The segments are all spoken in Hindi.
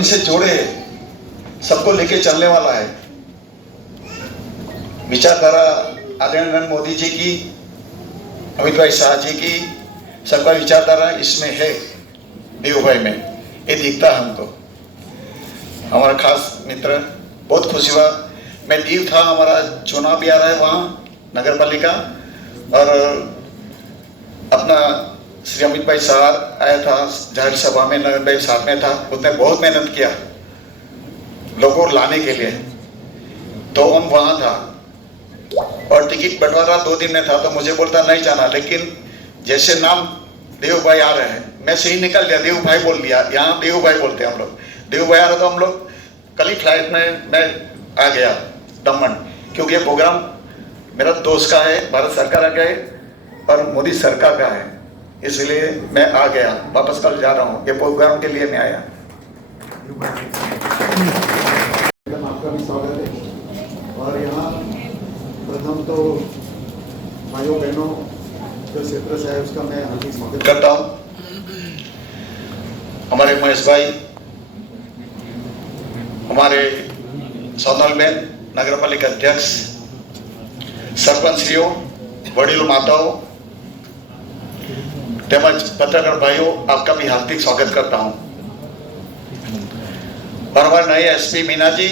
जमीन से जोड़े, सबको लेके चलने वाला है। विचारधारा आदरणीय नरेंद्र मोदी जी की, अमित भाई शाह जी की, सबका विचारधारा इसमें है, देव भाई में, ये दिखता है हमको। हमारा खास मित्र, बहुत खुशी हुआ। मैं दीव था, हमारा चुनाव भी आ रहा है वहाँ नगर पालिका, और अपना श्री अमित भाई शाह आया था जाहिर सभा में, नरेंद्र भाई साथ में था। उसने बहुत मेहनत किया लोगों को लाने के लिए, तो हम वहाँ था और टिकट बंटवारा 2 दिन में था, तो मुझे बोलता नहीं जाना, लेकिन जैसे नाम देव भाई आ रहे हैं, मैं सही निकल लिया, देव भाई बोल दिया। यहाँ देव भाई बोलते हैं हम लोग, देव भाई आ रहा, तो हम लोग कल ही फ्लाइट में मैं आ गया दमन, क्योंकि ये प्रोग्राम मेरा दोस्त का है, भारत सरकार का है और मोदी सरकार का है, इसलिए मैं आ गया, वापस कल जा रहा हूँ। ये प्रोग्राम के लिए मैं आया। आपका भी स्वागत है। और यहाँ प्रथम तो भाइयों बहनों जो क्षेत्र से है उसका मैं हार्दिक स्वागत करता हूँ। हमारे महेश भाई, हमारे सोनल बहन, नगर पालिका अध्यक्ष, सरपंचियों, वडील माताओं, तेमज पत्रकार भाइयों, आपका भी हार्दिक स्वागत करता हूं। और हमारे नए एसपी मीना जी,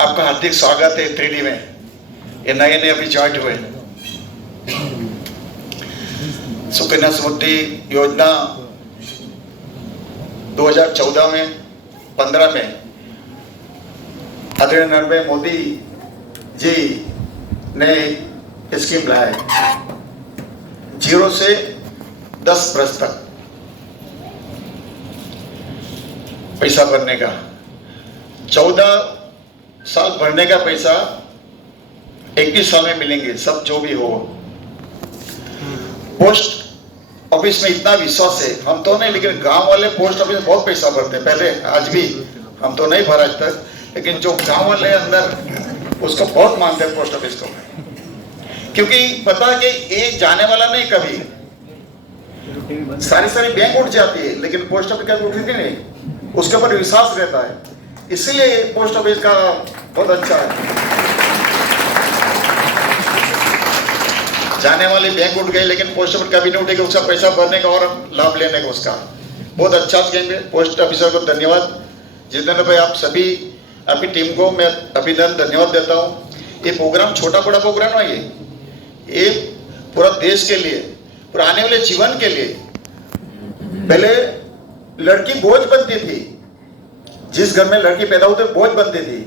आपका हार्दिक स्वागत है 3D में, ये नए अभी ज्वाइन हुए। सुकन्या समृद्धि योजना 2014 में 15 में आदरणीय नरेंद्र मोदी जी ने स्कीम लाए, 0 से 10 वर्ष तक पैसा भरने का, 14 साल भरने का पैसा 21 साल में मिलेंगे, सब जो भी हो। पोस्ट ऑफिस में इतना विश्वास है, हम तो नहीं, लेकिन गांव वाले पोस्ट ऑफिस में बहुत पैसा भरते हैं पहले, आज भी, हम तो नहीं भरा आज तक, लेकिन जो गांव वाले अंदर उसको बहुत मानते हैं पोस्ट ऑफिस को, क्योंकि पता है कि ये जाने वाला नहीं कभी। सारी बैंक उठ जाती है, लेकिन पोस्ट ऑफिस कभी उठती नहीं, उसके ऊपर विश्वास रहता है, इसलिए पोस्ट ऑफिस का बहुत अच्छा है। जाने वाली बैंक उठ गई, लेकिन पोस्ट ऑफिस कभी नहीं उठेगी, उसका पैसा भरने का और लाभ लेने का, उसका बहुत अच्छा स्कीम है। पोस्ट ऑफिसर को धन्यवाद। जितेंद्र भाई, आप सभी, आपकी टीम को मैं अभिनंदन धन्यवाद देता हूँ। ये प्रोग्राम छोटा बड़ा प्रोग्राम है, ये पूरा देश के लिए, पूरा आने वाले जीवन के लिए। पहले लड़की बोझ बनती थी, जिस घर में लड़की पैदा होती बोझ बनती थी,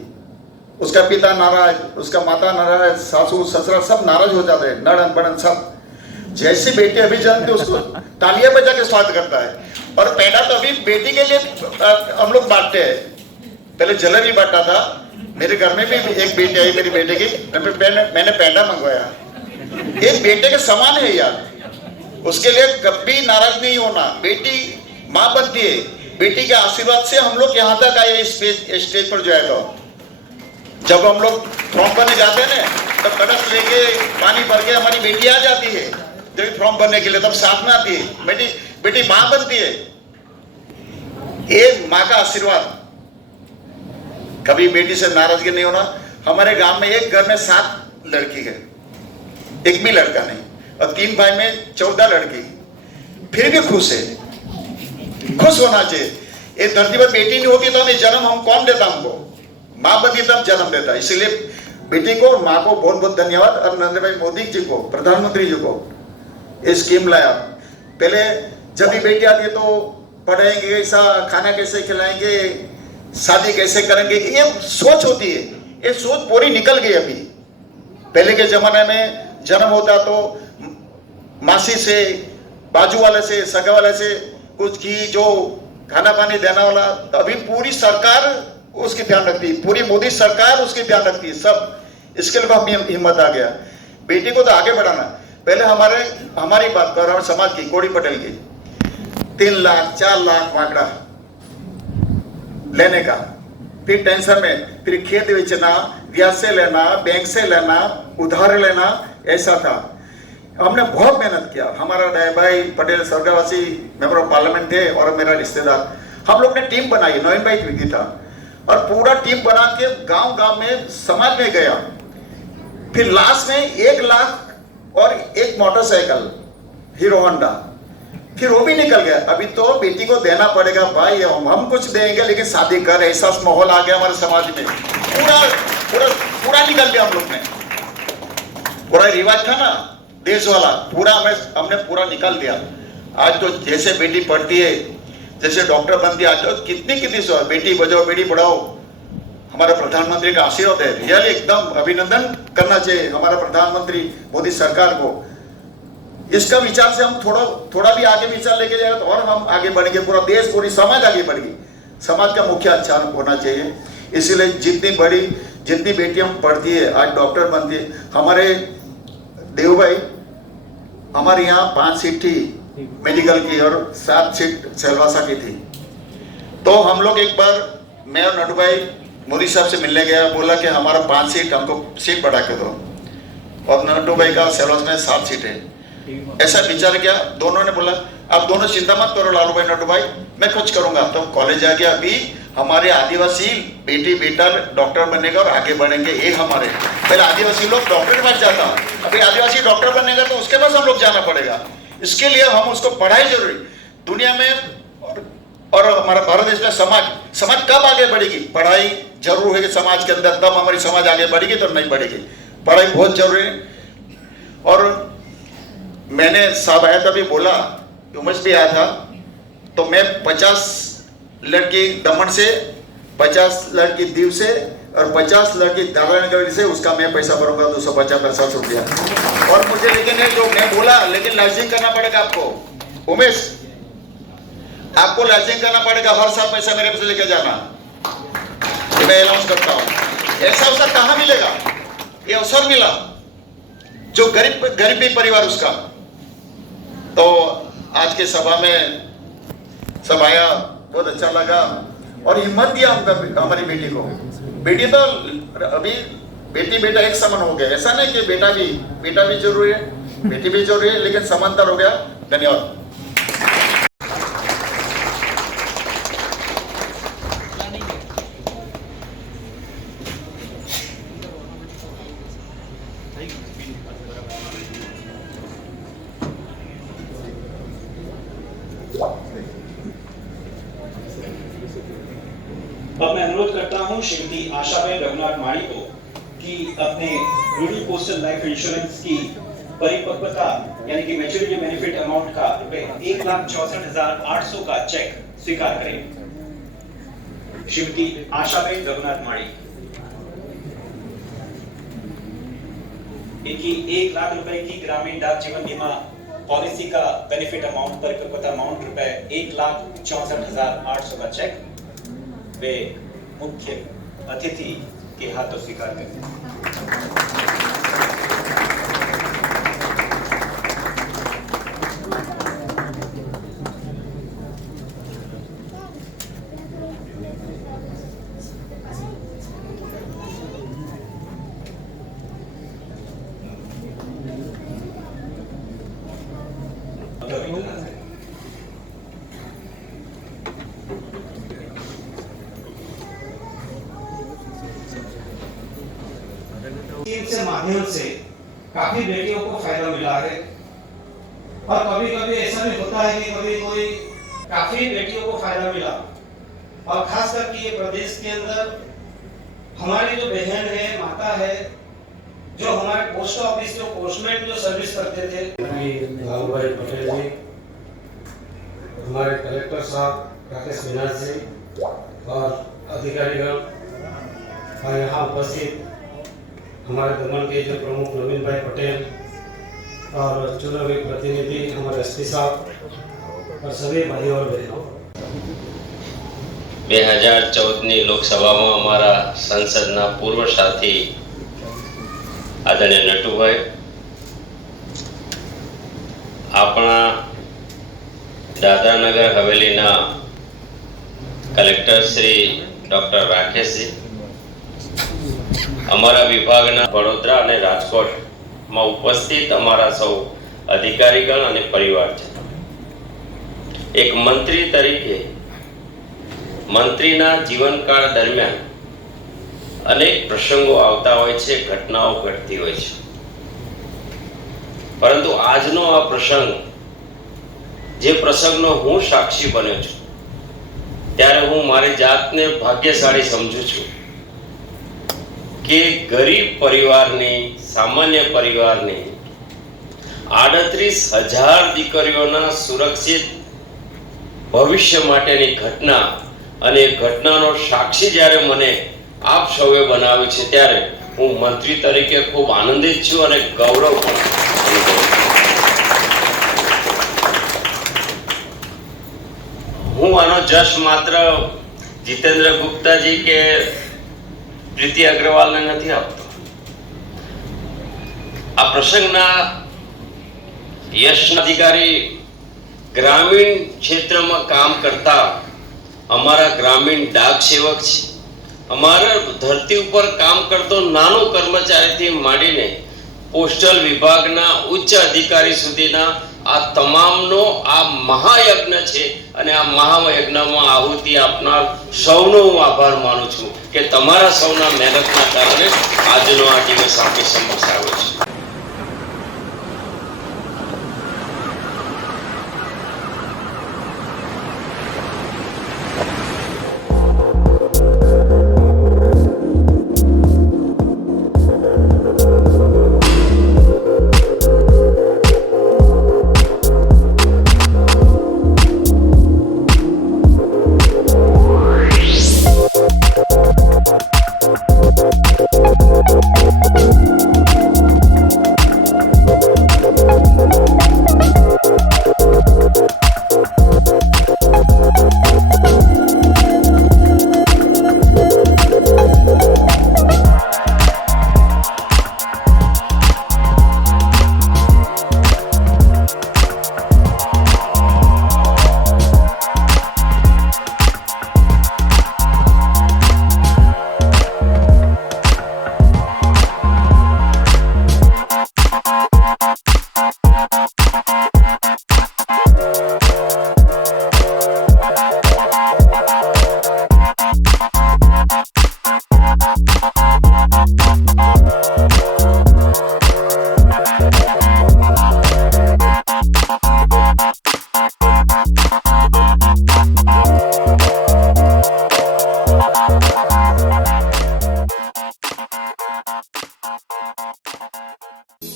उसका पिता नाराज, उसका माता नाराज, सासू ससुरा सब नाराज हो जाते हैं, नड़न बड़न सब। जैसी बेटी अभी जन्मती उसको तालियां बजा के स्वागत करता है। और पेड़ा तो अभी बेटी के लिए हम लोग बांटते हैं, पहले जलेबी बांटा था। मेरे घर में भी एक बेटी आई, मेरी बेटे की, मैंने पेड़ा मंगवाया। एक बेटे के समान है यार, उसके लिए कभी नाराज नहीं होना। बेटी माँ बनती है, बेटी के आशीर्वाद से हम लोग यहाँ तक आए, स्टेज पर जो है। तो जब हम लोग फॉर्म भरने जाते हैं ना, तब कड़स लेके पानी भर के हमारी बेटी आ जाती है, जब फॉर्म भरने के लिए, तब साथ में आती है, बेटी माँ बनती है। ये माँ का आशीर्वाद, कभी बेटी से नाराजगी नहीं होना। हमारे गांव में एक घर में 7 लड़की है, एक भी लड़का नहीं, और 3 भाई में 14 लड़की, फिर भी खुश है। खुश होना चाहिए। ये धरती पर बेटी नहीं होती तो हमें जन्म हम कौन देता, हमको माँ बनती तब जन्म देता। इसलिए बेटी को, माँ को बहुत बहुत धन्यवाद। और नरेंद्र भाई मोदी जी को, प्रधानमंत्री जी को ये स्कीम लाया। पहले जब भी बेटी आती है तो पढ़ाएंगे कैसा, खाना कैसे खिलाएंगे, शादी कैसे करेंगे, ये सोच होती है। ये सोच पूरी निकल गई अभी। पहले के जमाने में जन्म होता तो मासी से, बाजू वाले से, सगा वाले से कुछ घी, जो खाना पानी देना वाला, तो अभी पूरी सरकार उसकी ध्यान रखती है, पूरी मोदी सरकार उसकी ध्यान रखती है सब। इसके लिए हमें हिम्मत आ गया, बेटी को तो आगे बढ़ाना। पहले हमारी बात कर, हमारे समाज की, कोड़ी पटेल की, 3 लाख 4 लाख मांगड़ा लेने का, फिर टेंशन में, फिर खेत बेचना, ब्याज से लेना, बैंक से लेना, उधार लेना, ऐसा था। हमने बहुत मेहनत किया। हमारा भाई पटेल स्वर्गवासी मेंबर ऑफ पार्लियामेंट थे और मेरा रिश्तेदार, हम लोग ने टीम बनाई, नवीन भाई विधि था, और पूरा टीम बना के गांव गांव में समाज में गया। फिर लास्ट में 1 लाख और एक मोटरसाइकिल हीरो होंडा, फिर वो भी निकल गया। अभी तो बेटी को देना पड़ेगा भाई, हम कुछ देंगे लेकिन शादी कर, ऐसा माहौल आ गया हमारे समाज में। पूरा पूरा पूरा निकल गया हम लोग ने, पूरा रिवाज था ना देश वाला, पूरा हमने पूरा निकाल दिया। आज तो जैसे बेटी पढ़ती है, जैसे डॉक्टर बनती है, आज तो कितनी बेटी बचाओ बेटी पढ़ाओ, हमारा प्रधानमंत्री का आशीर्वाद है। रियली एकदम अभिनंदन करना चाहिए हमारा प्रधानमंत्री मोदी सरकार को। इसका विचार से हम थोड़ा भी आगे विचार लेके जाएगा तो और हम आगे बढ़ेंगे, पूरा देश पूरी समाज आगे बढ़ेगी। समाज का मुख्य अच्छा होना चाहिए, इसीलिए जितनी बेटियां पढ़ती है आज डॉक्टर बनती है। हमारे देव भाई, हमारे यहाँ 5 सीट थी मेडिकल की और 7 सीट सेलवासा की थी। तो हम लोग एक बार, मैं और नटू भाई मोदी साहब से मिलने गया, बोला कि हमारा 5 सीट, हमको सीट बढ़ा के दो, और नटू भाई का सेलवासा में 7 सीट है। ऐसा विचार किया, दोनों ने बोला आप दोनों चिंता मत करो लालू भाई नटू भाई, मैं कुछ करूंगा। तो कॉलेज आ गया। अभी हमारे आदिवासी बेटी बेटा डॉक्टर बनेगा और आगे बढ़ेंगे। ये हमारे पहले आदिवासी लोग डॉक्टर के पास जाता, अभी आदिवासी डॉक्टर बनेगा तो उसके पास हम लोग जाना पड़ेगा। इसके लिए हम उसको पढ़ाई जरूरी दुनिया में, और हमारा भारत देश में समाज कब आगे बढ़ेगी? पढ़ाई जरूर है कि समाज के अंदर, तब हमारी समाज आगे बढ़ेगी, तो नहीं बढ़ेगी। पढ़ाई बहुत जरूरी है। और मैंने साहब आया था भी बोला, उमेश भी आया था, तो मैं 50 लड़की दमन से, 50 लड़की दीव से और 50 लड़की दादरा से, उसका मैं पैसा भरूंगा 250-50 रुपया। और मुझे लेकिन जो मैं बोला, लेकिन लाइसेंस करना पड़ेगा आपको। उमेश, आपको लाइसेंस करना पड़ेगा, हर साल पैसा मेरे पैसे लेके जाना, मैं अनाउंस करता हूँ। ऐसा अवसर कहाँ मिलेगा? ये अवसर मिला जो गरीब परिवार उसका। तो आज के सभा में सब आया, बहुत अच्छा लगा और हिम्मत दिया हमारी बेटी को। बेटी तो अभी बेटी बेटा एक समान हो गया, ऐसा नहीं कि बेटा भी जरूरी है, बेटी भी जरूरी है, लेकिन समांतर हो गया। धन्यवाद। अब मैं अनुरोध करता हूं श्रीमती आशाबेन रघुनाथ माड़ी को कि अपने रूरल पोस्टल लाइफ इंश्योरेंस की परिपक्वता यानी कि मैच्योरिटी बेनिफिट अमाउंट का ₹1,64,800 का चेक स्वीकार करें। श्रीमती आशाबेन रघुनाथ माड़ी, इनकी ₹1 लाख की ग्रामीण डाक जीवन बीमा पॉलिसी का बेनिफिट अमाउंट, परिपक्वता अमाउंट ₹1,64,800 का चेक वे मुख्य अतिथि के हाथों स्वीकार करें। के माध्यम से काफी बेटियों को फायदा मिला है, और कभी कभी ऐसा भी होता है कि कभी कोई काफी बेटियों को फायदा मिला, और खास करके ये प्रदेश के अंदर हमारी जो बहन है, माता है, जो हमारे पोस्ट ऑफिस जो पोस्टमैन जो सर्विस करते थे, लालू भाई पटेल जी, हमारे कलेक्टर साहब राकेश मीना जी और अधिकारीगण, और यहाँ उपस्थित हमारे दमन के जो प्रमुख नवीन भाई पटेल और चुनावी प्रतिनिधि हमारे एसपी साहब और सभी भाइयों और बहनों, 2014ની લોકસભામાં અમારા સંસદના પૂર્વ સાથી આદરણીય નટુભાઈ, આપણા દાદરાનગર હવેલીના કલેક્ટર શ્રી ડૉક્ટર રાકેશજી, અમારા વિભાગના વડોદરા અને રાજકોટમાં ઉપસ્થિત અમારા સૌ અધિકારીગણ અને પરિવાર છે, એક મંત્રી તરીકે મંત્રીના જીવનકાળ દરમિયાન અનેક પ્રસંગો આવતા હોય છે, ઘટનાઓ ઘટતી હોય છે, પરંતુ આજનો આ પ્રસંગ, જે પ્રસંગનો હું સાક્ષી બન્યો છું, ત્યારે હું મારી જાતને ભાગ્યશાળી સમજુ છું કે ગરીબ પરિવારની, સામાન્ય પરિવારની 38,000 દીકરીઓના સુરક્ષિત ભવિષ્ય માટેની ઘટના, અને ઘટનાનો સાક્ષી જ્યારે મને આપ સૌએ બનાવ્યું છે, ત્યારે હું મંત્રી તરીકે ખૂબ આનંદિત છું અને ગૌરવ પણ અનુભવું છું. હું આનો જશ માત્ર જીતેન્દ્ર ગુપ્તાજી કે પ્રીતિ અગ્રવાલને નથી આપતો. આ પ્રસંગના યશના અધિકારી ગ્રામીણ ક્ષેત્રમાં કામ કરતા અમારા ગ્રામીણ ડાક સેવક છે, અમારા ધરતી ઉપર કામ કરતો નાનો કર્મચારીથી માંડીને પોસ્ટલ વિભાગના ઉચ્ચ અધિકારી સુધીના આ તમામનો આ મહાયજ્ઞ છે, અને આ મહાયજ્ઞમાં આહુતિ આપનાર સૌનો હું આભાર માનું છું કે તમારા સૌના મહેનતના કારણે આજનો આ દિવસ આપણી સમક્ષ આવ્યો છે.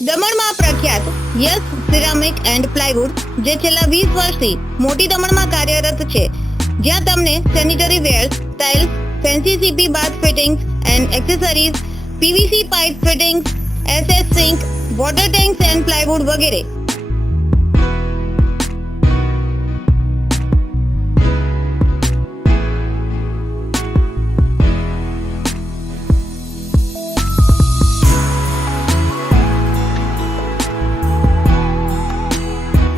દમણમાં પ્રખ્યાત યસ સિરામિક એન્ડ પ્લાયવુડ, જે છેલ્લા 20 વર્ષથી મોટી દમણમાં કાર્યરત છે, જ્યાં તમને sanitary wares, tiles, fancy CP bath fittings and accessories, PVC pipe fittings, SS sink, water tanks and plywood વગેરે.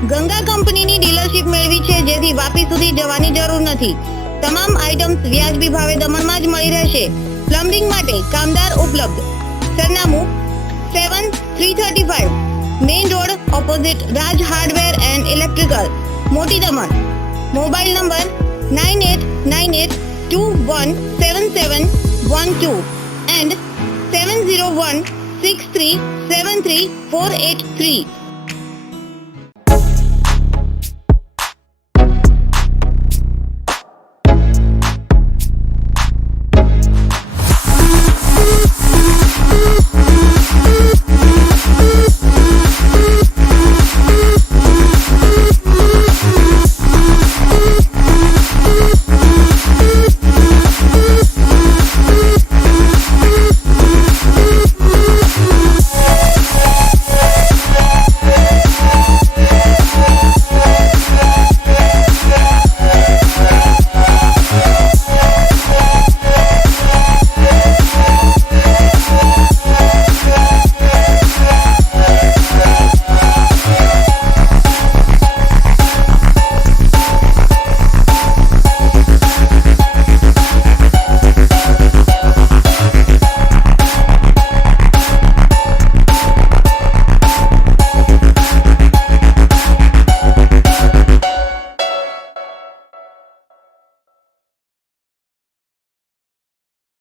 ગંગા કંપનીની ડીલરશીપ મેળવી છે, જેથી વાપી સુધી જવાની જરૂર નથી. તમામ આઇટમ્સ વ્યાજબી ભાવે દમણમાં જ મળી રહેશે. પ્લમ્બિંગ માટે કામદાર ઉપલબ્ધ. સરનામું 7335 main road opposite Raj hardware and electrical, મોટી દમણ. Mobile number 9898217712 and 7016373483.